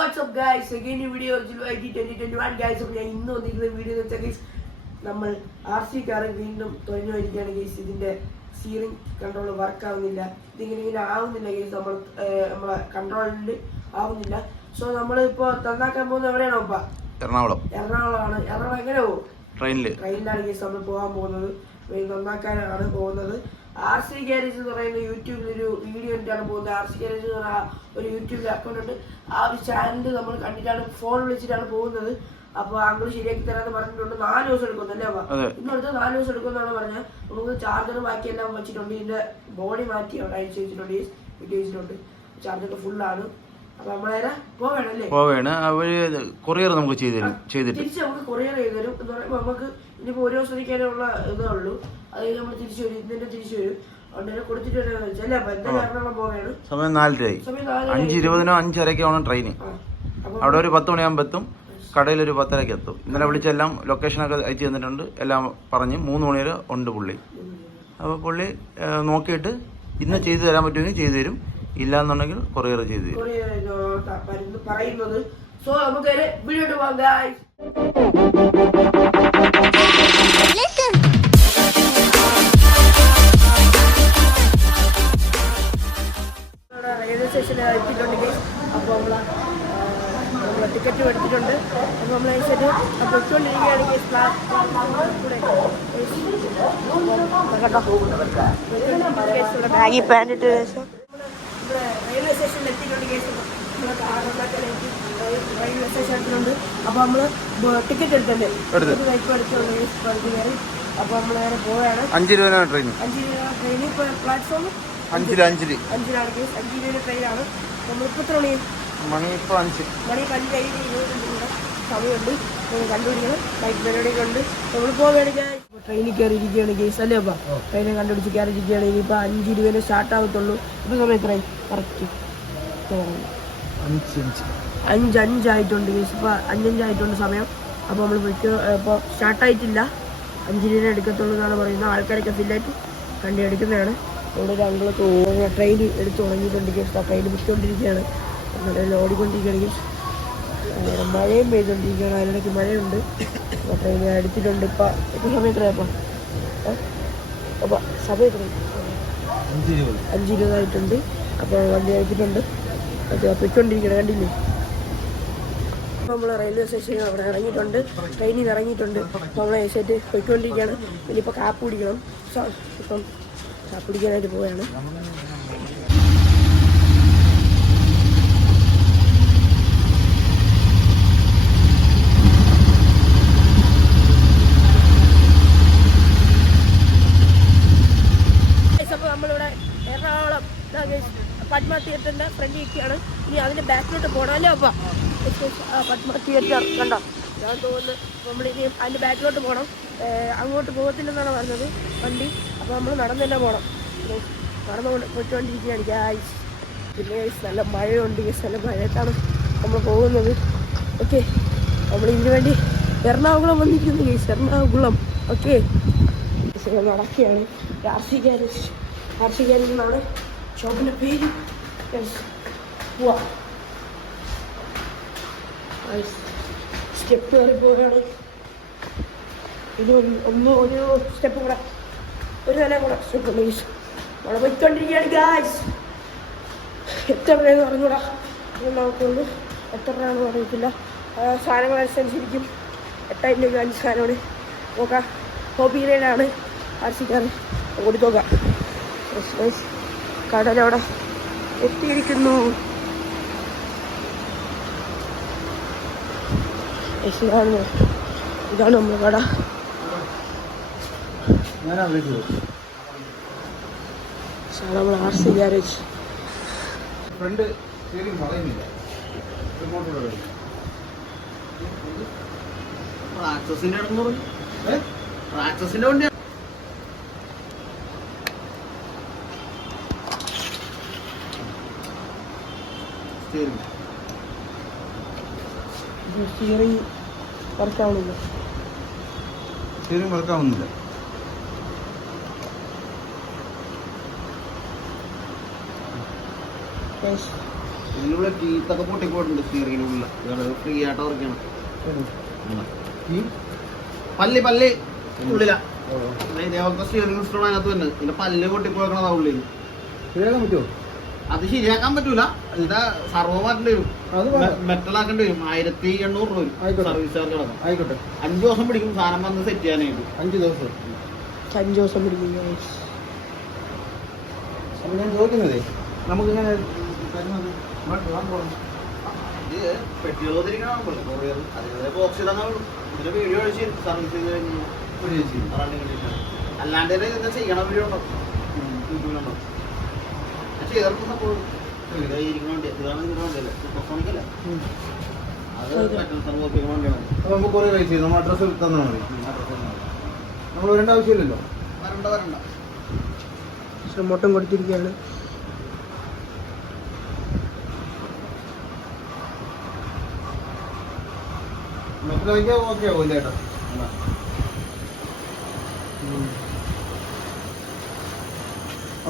WhatsApp guys again video 2021 guys. അപ്പോൾ ഞാൻ ഇന്ന് വന്നിരിക്കുന്ന വീഡിയോ എന്ന് വെച്ചാൽ ഗൈസ് നമ്മൾ RC കാർ വീണ്ടും തുറന്നു വരികയാണ് ഗൈസ്. ഇതിന്റെ സ്റ്റിയറിംഗ് കൺട്രോൾ വർക്ക് ആവുന്നില്ല, ഇതിങ്ങനെ ആവുന്നില്ല ഗൈസ്. നമ്മളെ കൺട്രോളിൽ ആവുന്നില്ല. സോ നമ്മൾ ഇപ്പോൾ നന്നാക്കാൻ പോകുന്നത് എവിടെയാണോ? എറണാകുളമാണ്. എറണാകുളം എങ്ങനെ പോകും? ട്രെയിനിലാണ് ഗൈസ് നമ്മൾ പോകാൻ പോകുന്നത്. നന്നാക്കാനാണ് പോകുന്നത്. RC ഗാരേജ് എന്ന് പറയുന്ന യൂട്യൂബിൽ ഒരു വീഡിയോ ഇട്ടാണ് പോകുന്നത്. RC ഗാരേജ് എന്ന് പറഞ്ഞാൽ ഒരു യൂട്യൂബിൽ അക്കൗണ്ട് ഉണ്ട്. ആ ഒരു ചാനൽ നമ്മൾ കണ്ടിട്ടാണ് ഫോൺ വിളിച്ചിട്ടാണ് പോകുന്നത്. അപ്പൊ അങ്ങൾ ശരിയാക്കി തരാന്ന് പറഞ്ഞിട്ടുണ്ട്. 4 ദിവസം എടുക്കുന്നല്ലേ? അപ്പൊ ഇന്നടുത്ത് 4 ദിവസം എടുക്കുമെന്നാണ് പറഞ്ഞത്. നമുക്ക് ചാർജറും ബാക്കിയെല്ലാം വെച്ചിട്ടുണ്ട്. ഇതിന്റെ ബോഡി മാറ്റി അവിടെ അയച്ചു വെച്ചിട്ടുണ്ട്, വീഡിയോ വെച്ചിട്ടുണ്ട്. ചാർജറൊക്കെ ഫുള്ളാണ്. അപ്പൊ നമ്മളേരെ പോവേണ്. കൊറിയർ നമുക്ക് തിരിച്ച് നമുക്ക് കൊറിയർ ചെയ്ത് തരും എന്ന് പറയുമ്പോൾ നമുക്ക് ഇനിയിപ്പോ ഒരു ദിവസം ഇരിക്കാനുള്ള ഇതേ ഉള്ളൂ. അത് നമ്മൾ തിരിച്ചു വരും, ഇതിന്റെ തിരിച്ചു വരും. അതുകൊണ്ട് കൊടുത്തിട്ട് വെച്ചാൽ അപ്പൊ എന്തായാലും എറണാകുളം പോവുകയാണ്. സമയം 4:30. 5:20 5:30 ട്രെയിന്. അവിടെ ഒരു 10 മണിയാകുമ്പോൾ എത്തും. കടയിൽ ഒരു 10:30 എത്തും. ഇന്നലെ വിളിച്ചെല്ലാം ലൊക്കേഷനൊക്കെ അയച്ചു തന്നിട്ടുണ്ട്. എല്ലാം പറഞ്ഞ് 3 മണി വരെ ഉണ്ട് പുള്ളി. അപ്പോൾ പുള്ളി നോക്കിയിട്ട് ഇന്ന് ചെയ്തു തരാൻ പറ്റുമെങ്കിൽ ചെയ്തു തരും, ഇല്ലാന്നുണ്ടെങ്കിൽ കൊറിയർ ചെയ്തു തരും. പറയുന്നത് സോ നമുക്ക് വീഡിയോ പോകാം ഗൈസ്. റെയിൽവേ സ്റ്റേഷനിൽ എത്തിയിട്ടുണ്ട് ഗൈസ്. അപ്പോൾ നമ്മൾ ടിക്കറ്റ് എടുത്തിട്ടുണ്ട്. അപ്പോൾ നമ്മൾ അതിനനുസരിച്ച് പൊയ്ക്കൊണ്ടിരിക്കുകയാണ് ഗൈസ്. ബാഗി പാൻറ് ഇട്ട് ശേഷം റെയിൽവേ സ്റ്റേഷനിൽ എത്തിയിട്ടുണ്ട് ഗൈസ്. റെയിൽവേ സ്റ്റേഷനിലുണ്ട്. അപ്പോൾ നമ്മൾ ടിക്കറ്റ് എടുത്തിട്ടുണ്ട്. അപ്പോൾ നമ്മൾ നേരെ പോവുകയാണ്. 5 രൂപ ട്രെയിൻ. 5 രൂപ ട്രെയിൻ. ഇപ്പോൾ പ്ലാറ്റ്ഫോം 5-5 5 ഗൈസ്. 5 രൂപ ട്രെയിനാണ്. നമ്മൾ ഇപ്പോൾ എത്ര മണി? ഇപ്പോൾ 5 മണി 5:25 സമയമുണ്ട്. കണ്ടുപിടിക്കണം. ബൈക്ക് പരിപാടിയൊക്കെ ഉണ്ട്. നമ്മൾ പോവുകയാണെങ്കിൽ ട്രെയിനിൽ കയറിയിരിക്കുകയാണ് ഗൈസ്. അല്ലേ? അപ്പോൾ ട്രെയിനെ കണ്ടുപിടിച്ച് കയറിയിരിക്കുകയാണ്. ഇനിയിപ്പോൾ 5 രൂപേനെ സ്റ്റാർട്ട് ആവത്തുള്ളൂ. ഇപ്പോൾ സമയം എത്രയായി? കറക്റ്റ് 5:05 ആയിട്ടുണ്ട് ഗൈസ്. ഇപ്പോൾ 5:05 ആയിട്ടുണ്ട് സമയം. അപ്പോൾ നമ്മൾ ഇപ്പോൾ സ്റ്റാർട്ടായിട്ടില്ല. 5 രൂപ എടുക്കത്തുള്ളൂ എന്നാണ് പറയുന്നത്. ആൾക്കാരൊക്കെ ഫില്ലായിട്ട് കണ്ടി എടുക്കുന്നതാണ്. ഇവിടെ ഒരു അങ്കിളൊക്കെ ട്രെയിൻ എടുത്ത് തുടങ്ങിയിട്ടുണ്ട് ഗൈസ്. ആ ട്രെയിൻ വിട്ടുകൊണ്ടിരിക്കുകയാണ്. നല്ല ഓടിക്കൊണ്ടിരിക്കുകയാണ് ഗൈസ്. മഴയും പെയ്തുകൊണ്ടിരിക്കുകയാണ്. അതിനിടയ്ക്ക് മഴയുണ്ട്. അപ്പോൾ ട്രെയിൻ എടുത്തിട്ടുണ്ട്. ഇപ്പോൾ സമയം എത്രയാ? അപ്പോൾ സമയം എത്രയും 5:20 ആയിട്ടുണ്ട്. അപ്പോൾ വണ്ടി എടുത്തിട്ടുണ്ട്. അത് പൊയ്ക്കൊണ്ടിരിക്കണം. കണ്ടില്ലേ? അപ്പോൾ നമ്മൾ റെയിൽവേ സ്റ്റേഷനിൽ അവിടെ ഇറങ്ങിയിട്ടുണ്ട്. ട്രെയിനിൽ നിന്ന് ഇറങ്ങിയിട്ടുണ്ട്. അപ്പോൾ നമ്മൾ ഏഷ്യായിട്ട് പൊയ്ക്കൊണ്ടിരിക്കുകയാണ്. ഇനിയിപ്പോൾ കാപ്പ് കുടിക്കണം. ഇപ്പം കാപ്പ് കുടിക്കാനായിട്ട് പോവുകയാണ്. അപ്പോൾ നമ്മളിവിടെ എറണാകുളം പത്മ തിയേറ്ററിൻ്റെ ഫ്രണ്ടിൽ ഇരിക്കുകയാണ്. ഇനി അതിൻ്റെ ബാക്കിലോട്ട് പോകണം. അല്ലേ? അപ്പം പത്മ തിയേറ്റർ കണ്ടോ? ഞാൻ തോന്നുന്നു നമ്മളിനി അതിൻ്റെ ബാക്കിലോട്ട് പോകണം. അങ്ങോട്ട് പോകത്തില്ലെന്നാണ് പറഞ്ഞത് വണ്ടി. അപ്പോൾ നമ്മൾ നടന്നു തന്നെ പോകണം. നടന്നുകൊണ്ട് പോയിക്കൊണ്ടിരിക്കുകയാണ് ഗൈസ്. പിന്നെ ഗൈസ് നല്ല മഴയുണ്ട് ഗൈസ്. നല്ല മഴയത്താണ് നമ്മൾ പോകുന്നത്. ഓക്കെ, നമ്മൾ ഇതിനു വേണ്ടി എറണാകുളം വന്നിരിക്കുന്നു ഗൈസ്. എറണാകുളം. ഓക്കെ, നടക്കുകയാണ്. RC garage. RC ഗാരേജ് എന്നാണ് ഷോപ്പിൻ്റെ പേര്. പോവാ സ്റ്റെപ്പ് കയറി പോവുകയാണ്. ഇത് ഒരു സ്റ്റെപ്പ് കൂടെ, ഒരു നില കൂടെ സ്റ്റെപ്പ് ഉണ്ട് ഗൈസ്. അവിടെ പോയിക്കൊണ്ടിരിക്കുകയാണ് ഗൈസ്. എത്ര രൂപയെന്ന് പറഞ്ഞൂടാ. നോക്കുള്ളൂ. എത്ര രൂപയാണെന്ന് അറിയത്തില്ല. സാധനങ്ങൾ അനുസരിച്ചിരിക്കും. 8,000 രൂപ 5 സാധനമാണ്. നോക്കാം. ഹോബി റൈഡാണ് RC കാർ. കൊടുത്തു നോക്കാം. കടലവിടെ എത്തിയിരിക്കുന്നു. ഇതാണ് നമ്മൾ കട. നമ്മൾ RC ഗാരേജ്. സ്റ്റിയറിംഗ് വർക്കാവുന്നില്ല. ഇതിനുള്ള ടീത്തൊക്കെ പൊട്ടിപ്പോയിട്ടുണ്ട് സ്റ്റിയറിങ്ങിനുള്ള ഫ്രീ ആയിട്ട് ഉറക്കണം പല്ല് ഉള്ളില ഇതേപോലത്തെ സ്റ്റിയറിംഗ് സിസ്റ്റം അതിനകത്ത് തന്നെ ഇതിന്റെ പല്ല് പൊട്ടിപ്പോക്കണതാ ഉള്ളിൽ ശരിയാക്കാൻ പറ്റുമോ? അത് ശരിയാക്കാൻ പറ്റൂല. ഇതിന്റെ സർവോ മാറ്റേണ്ടി വരും, മെറ്റലാക്കേണ്ടി വരും. 1800 രൂപ വരും സർവീസ് ചാർജ് അടക്കം. ആയിക്കോട്ടെ. 5 ദിവസം പിടിക്കും സാധനം വന്ന് സെറ്റ് ചെയ്യാനായിട്ട്. 5 ദിവസം പിടിക്കും. ഞാൻ ചോദിക്കുന്നതേ നമുക്കിങ്ങനെ പെട്ടികളോതിരിക്കണ അതിനെ ബോക്സ് ഇടാൻ ഇതിന്റെ വീഡിയോ അടിച്ച് സർവീസ് ചെയ്ത് കഴിഞ്ഞ് അല്ലാണ്ട് എന്താ ചെയ്യണം വീഡിയോ ഉണ്ടോ യൂട്യൂബിലുണ്ടോ ചെയ്തിട്ട് സംഭവം ഇരിക്കണോണ്ട് ഇതാണ് ഇതിന്റെ വണ്ടിയല്ലേ സൂപ്പർസോണിക്കല്ലേ അത് പെട്ടെന്ന് സർവോപ്പിക്കാൻ വേണ്ടിയാണ്. അപ്പോൾ നമുക്ക് കുറേ പൈസ നമ്മൾ അഡ്രസ്സ് തന്നാൽ മതി. നമ്മൾ വരേണ്ട ആവശ്യമില്ലല്ലോ. വരണ്ട മൊട്ടം കൊടുത്തിരിക്കുകയാണ്. മറ്റൊക്കെ ഓക്കെ ആവും ചേട്ടാ.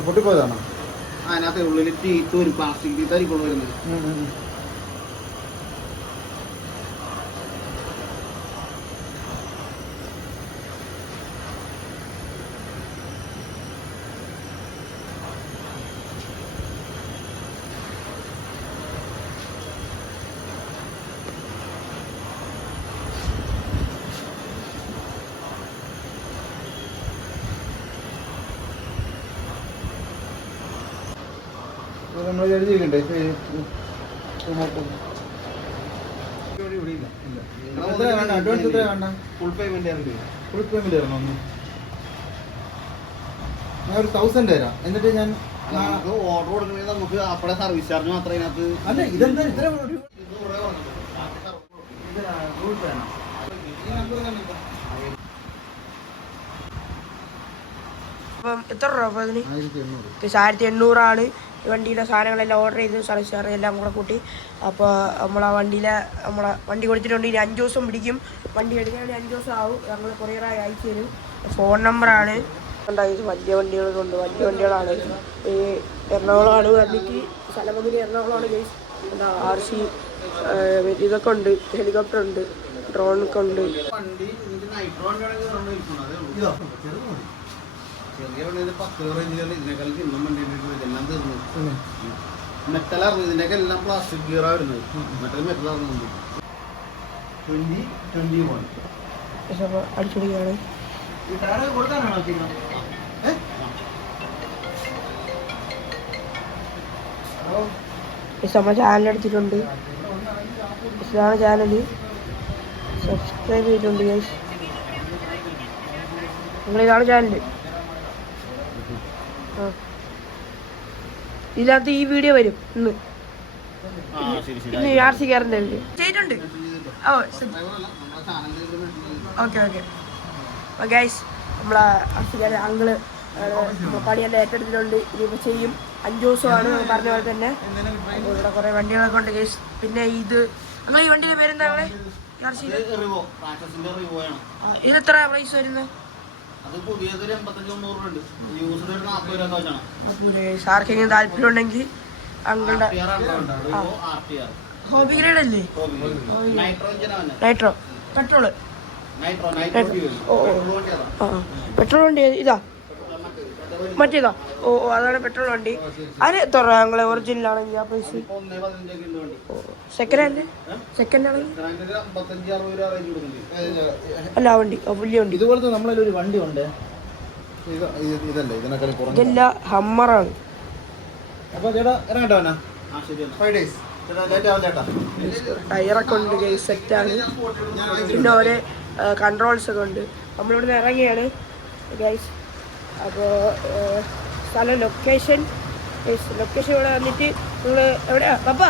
പൊട്ടിപ്പോയതാണോ? അതിനകത്ത് ഉള്ളിൽ ടീത്ത് ഒരു പ്ലാസ്റ്റിക് ടീത്തായിരിക്കും വരുന്നത്. നമ്മൾ എഴുതിയില്ലേ അഡ്വാൻസ് എത്ര വേണ്ട? ഫുൾ പേയ്മെന്റ് തരണം. ഞാൻ ഒരു 1000 തരാം. എന്നിട്ട് ഞാൻ ഓർഡർ കൊടുക്കണമെങ്കിൽ നമുക്ക് അപ്പോഴെ സർവീസ് ചാർജ് മാത്രമേ ഇതിനകത്ത്. അല്ല ഇതെന്താ ഇത്ര അപ്പം എത്ര രൂപ അതിന്? 1800 വണ്ടിയുടെ സാധനങ്ങളെല്ലാം ഓർഡർ ചെയ്ത് സർവീസ് ചാർജ് എല്ലാം കൂടെ കൂട്ടി. അപ്പോൾ നമ്മളെ വണ്ടി കൊടുത്തിട്ടുണ്ട്. ഇനി 5 ദിവസം പിടിക്കും. വണ്ടി എടുക്കാൻ വേണ്ടി 5 ദിവസം ആവും. ഞങ്ങൾ കൊറിയറായി അയച്ചു തരും. ഫോൺ നമ്പറാണ്. ഉണ്ടായത് വലിയ വണ്ടികളുണ്ട്. വലിയ വണ്ടികളാണ്. ഈ എറണാകുളമാണ് വണ്ടിക്ക് സ്ഥലം വന്നിട്ട് എറണാകുളമാണ് ഗൈസ്. എന്താ RC ഇതൊക്കെ ഉണ്ട്. ഹെലികോപ്റ്റർ ഉണ്ട്, ഡ്രോണൊക്കെ ഉണ്ട്. ചെറിയ വണ്ടി 10 റേഞ്ചുകൾ ഇതിനേക്കാൾ ചിന്നം വണ്ടി ഇതെല്ലാം തീർന്നു. മെറ്റലായിരുന്നു ഇതിൻ്റെയൊക്കെ എല്ലാം പ്ലാസ്റ്റിക് ഗിയറാണ് വരുന്നത്. മറ്റേ മെറ്റലായിരുന്നു 2021 അടിച്ചുപിടിക്കുകയാണ്. കൊടുക്കാനാണോ? നമ്മുടെ ചാനൽ എടുത്തിട്ടുണ്ട്. ഇതാണ് ചാനൽ. സബ്സ്ക്രൈബ് ചെയ്തിട്ടുണ്ട് ഗൈസ്. നിങ്ങളിതാണ് ചാനൽ. ഇതിനകത്ത് ഈ വീഡിയോ വരും ഇന്ന് RC കാരൻ്റെ വീഡിയോ ചെയ്തിട്ടുണ്ട്. ഓക്കെ അപ്പോൾ ഗൈസ് നമ്മളെ RC കാരൻ അങ്കിള് പണിയെല്ലാം ഏറ്റെടുത്തിട്ടുണ്ട്. ഇനിയിപ്പോൾ ചെയ്യും. 5 ദിവസമാണ് പറഞ്ഞ പോലെ തന്നെ. അപ്പോൾ ഇവിടെ കുറേ വണ്ടികളൊക്കെ ഉണ്ട് ഗൈസ്. പിന്നെ ഇത് നിങ്ങൾ ഈ വണ്ടിയുടെ പേരെന്താ ഇവിടെ RC? ഇതിനെത്ര പ്രൈസ് വരുന്നത്? ആർക്കെങ്കിലും താല്പര്യം ഉണ്ടെങ്കിൽ അങ്കിളുടെ ഹോബി ഗ്രേഡ് അല്ലേ? നൈട്രോ പെട്രോള് പെട്രോൾ വണ്ടി ഇതാ മറ്റേതാ? അതാണ് പെട്രോൾ വണ്ടി. അതിന് എത്ര ഞങ്ങളെ ഒറിജിനൽ ആണെങ്കിൽ ആ പ്രൈസ്? സെക്കൻഡ് ആണെങ്കിൽ അല്ല ആ വണ്ടി വലിയ വണ്ടി ഇതുപോലത്തെ നമ്മളൊരു വണ്ടി ഉണ്ട്. ഇതെല്ലാം ഹമ്മറാണ്. അപ്പോൾ ചേട്ടാ ഇറങ്ങട്ടോ. 5 days ടയറൊക്കെ ഉണ്ട് ഗൈസ്, സെറ്റാണ്. പിന്നെ ഓരോ കൺട്രോൾസ് ഒക്കെ ഉണ്ട്. നമ്മളിവിടുന്ന് ഇറങ്ങിയാണ് ഗൈസ്. അപ്പോൾ സ്ഥലം ലൊക്കേഷൻ ഇവിടെ വന്നിട്ട് നിങ്ങൾ എവിടെയാ പപ്പ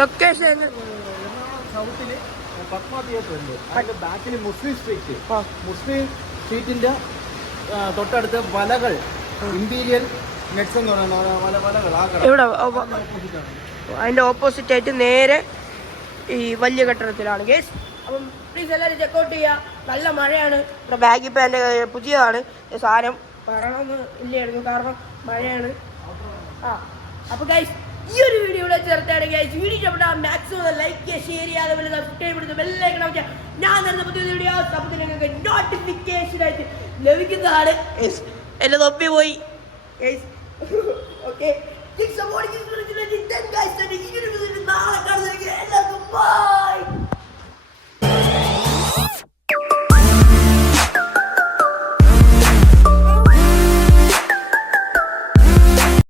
ലൊക്കേഷൻ? സൗത്തിൽ പത്മ തിയേറ്റർ ഉണ്ട്. അതിൻ്റെ ബാക്കിൽ മുസ്ലിം സ്ട്രീറ്റിൻ്റെ തൊട്ടടുത്ത് വലകൾ ഇമ്പീരിയൽ നെറ്റ്സ് എന്ന് പറയുന്ന വലകൾ ഇവിടെ അതിൻ്റെ ഓപ്പോസിറ്റ് ആയിട്ട് നേരെ ഈ വലിയ കെട്ടിടത്തിലാണ് ഗേസ്. അപ്പം പ്ലീസ് എല്ലാവരും ചെക്കൗട്ട് ചെയ്യുക. നല്ല മഴയാണ്. ഇവിടെ ബാഗ് ഇപ്പം എൻ്റെ പുതിയതാണ്. സാധനം പറയണമെന്ന് ഇല്ലായിരുന്നു കാരണം മഴയാണ്. അപ്പോൾ ഗൈസ് ഈ ഒരു വീഡിയോ ഇവിടെ ചേർത്താണ് ഗൈസ്. വീഡിയോ ഇഷ്ടപ്പെട്ടാൽ മാക്സിമം ലൈക്ക് ചെയ്യുക, ഷെയർ ചെയ്യുക, അതുപോലെ സബ്സ്ക്രൈബ് ചെയ്യുക, ബെല്ലൈക്കൺ അമർത്തുക. ഞാൻ തരുന്ന പുതിയ വീഡിയോ അപ്പോൾ നിങ്ങൾക്ക് നോട്ടിഫിക്കേഷൻ ആയിട്ട് ലഭിക്കുന്നതാണ്. എന്റെ തൊപ്പി പോയി ഓക്കെ. നാളെ കാണുന്നതിലേക്ക് എല്ലാവർക്കും ബൈ.